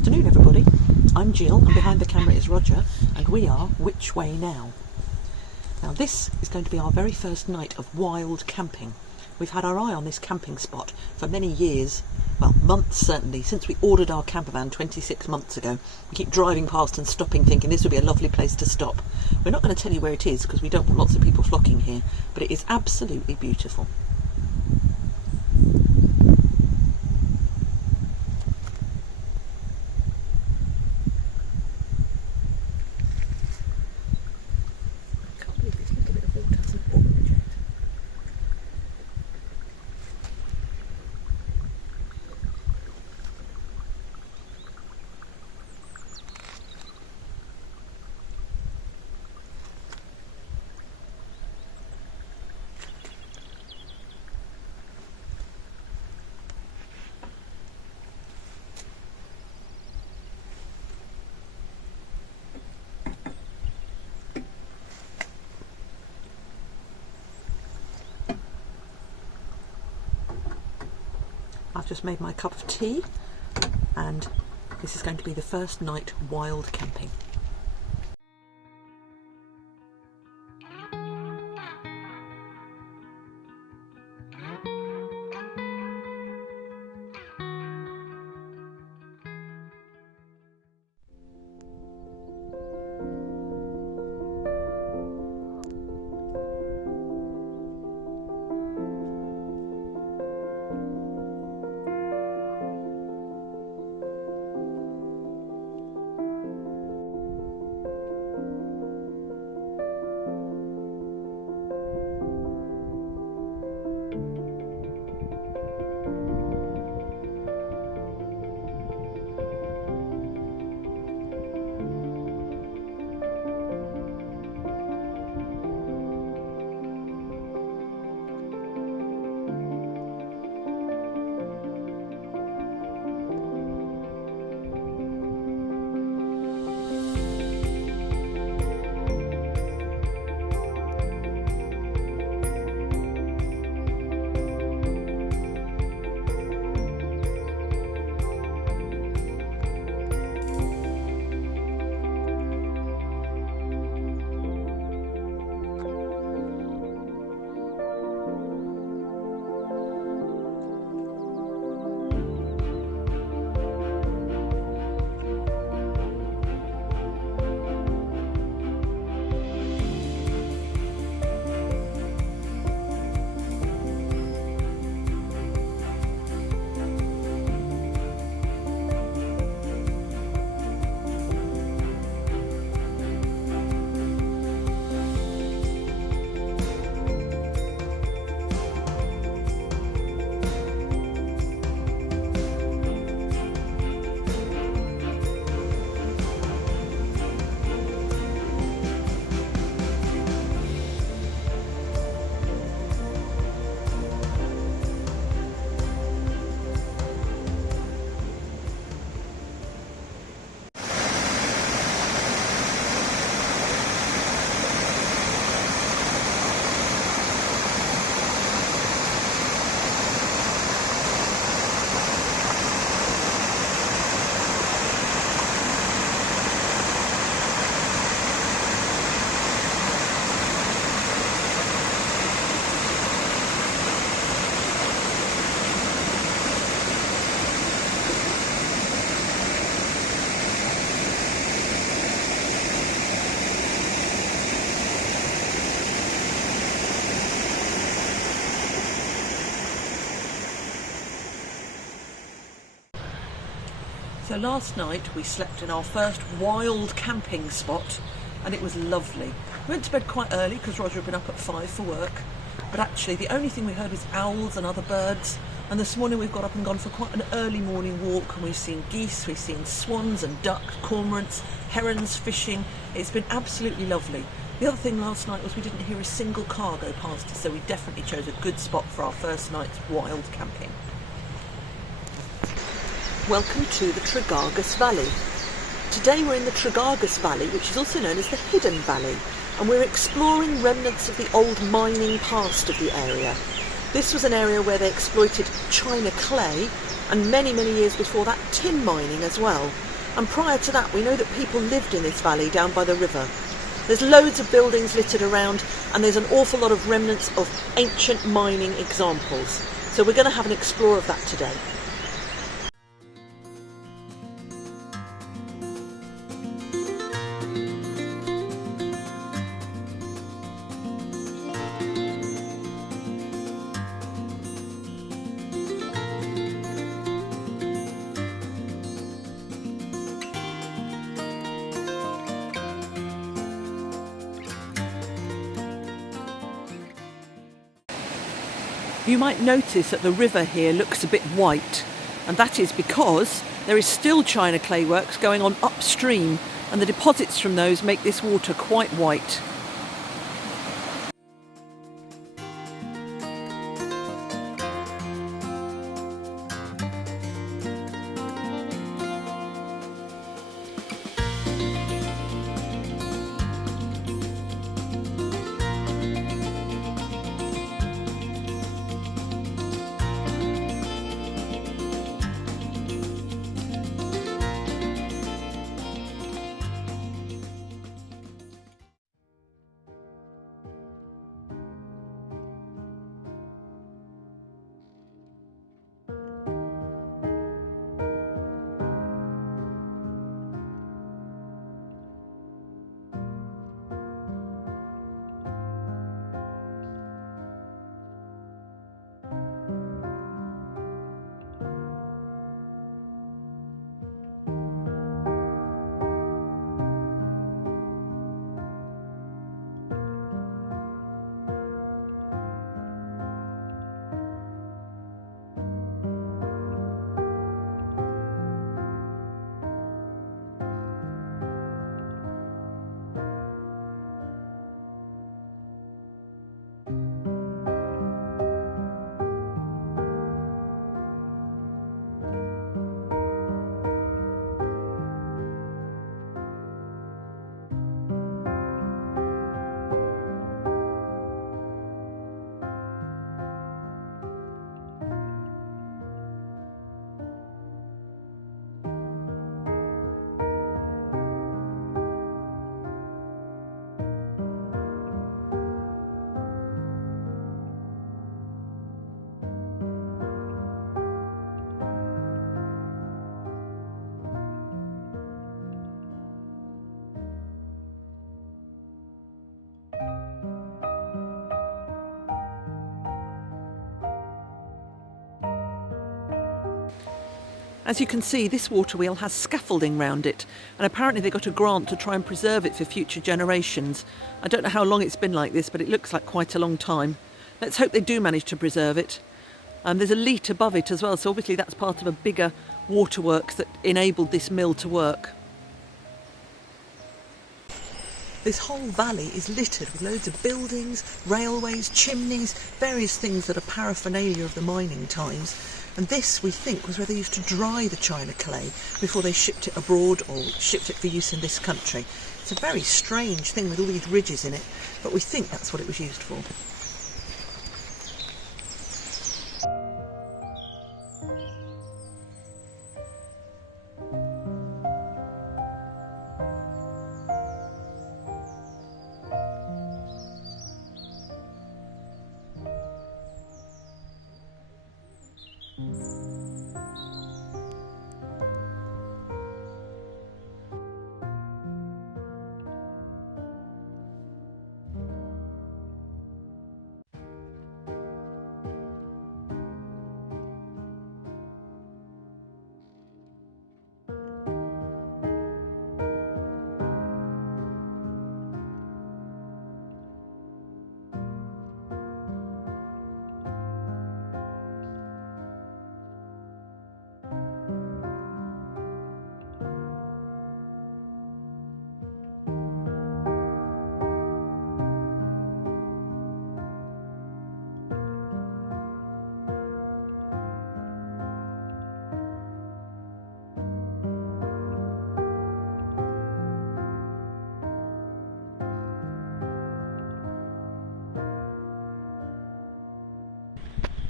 afternoon, everybody. I'm Jill, and behind the camera is Roger, and we are Which Way Now? Now this is going to be our very first night of wild camping. We've had our eye on this camping spot for many years, well, months certainly, since we ordered our campervan 26 months ago. We keep driving past and stopping thinking this would be a lovely place to stop. We're not going to tell you where it is because we don't want lots of people flocking here, but it is absolutely beautiful. I've just made my cup of tea, and this is going to be the first night wild camping. So last night we slept in our first wild camping spot, and it was lovely. We went to bed quite early because Roger had been up at 5 for work, but actually the only thing we heard was owls and other birds, and this morning we've got up and gone for quite an early morning walk, and we've seen geese, we've seen swans and ducks, cormorants, herons fishing. It's been absolutely lovely. The other thing last night was we didn't hear a single car go past us, so we definitely chose a good spot for our first night's wild camping. Welcome to the Tregargus Valley. Today we're in the Tregargus Valley, which is also known as the Hidden Valley, and we're exploring remnants of the old mining past of the area. This was an area where they exploited china clay, and many years before that tin mining as well. And prior to that, we know that people lived in this valley down by the river. There's loads of buildings littered around, and there's an awful lot of remnants of ancient mining examples. So we're going to have an explore of that today. You might notice that the river here looks a bit white, and that is because there is still china clay works going on upstream, and the deposits from those make this water quite white. As you can see, this water wheel has scaffolding round it, and apparently they got a grant to try and preserve it for future generations. I don't know how long it's been like this, but it looks like quite a long time. Let's hope they do manage to preserve it. There's a leat above it as well, so obviously that's part of a bigger waterworks that enabled this mill to work. This whole valley is littered with loads of buildings, railways, chimneys, various things that are paraphernalia of the mining times. And this, we think, was where they used to dry the china clay before they shipped it abroad or shipped it for use in this country. It's a very strange thing with all these ridges in it, but we think that's what it was used for.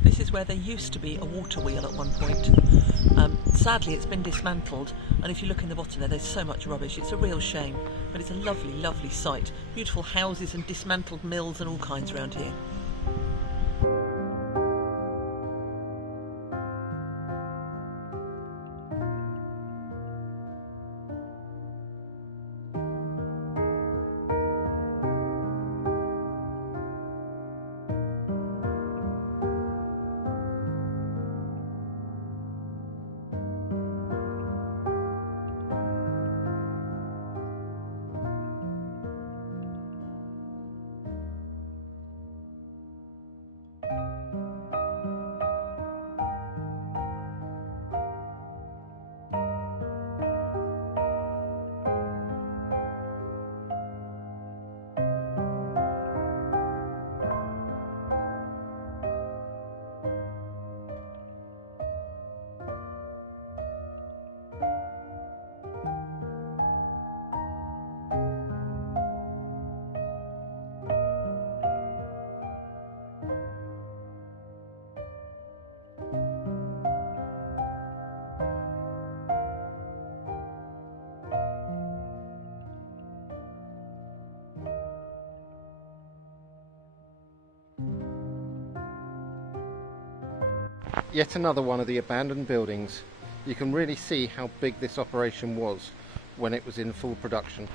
This is where there used to be a water wheel at one point. Sadly, it's been dismantled, and if you look in the bottom there, there's so much rubbish. It's a real shame, but it's a lovely, lovely site. Beautiful houses and dismantled mills and all kinds around here. Yet another one of the abandoned buildings. You can really see how big this operation was when it was in full production.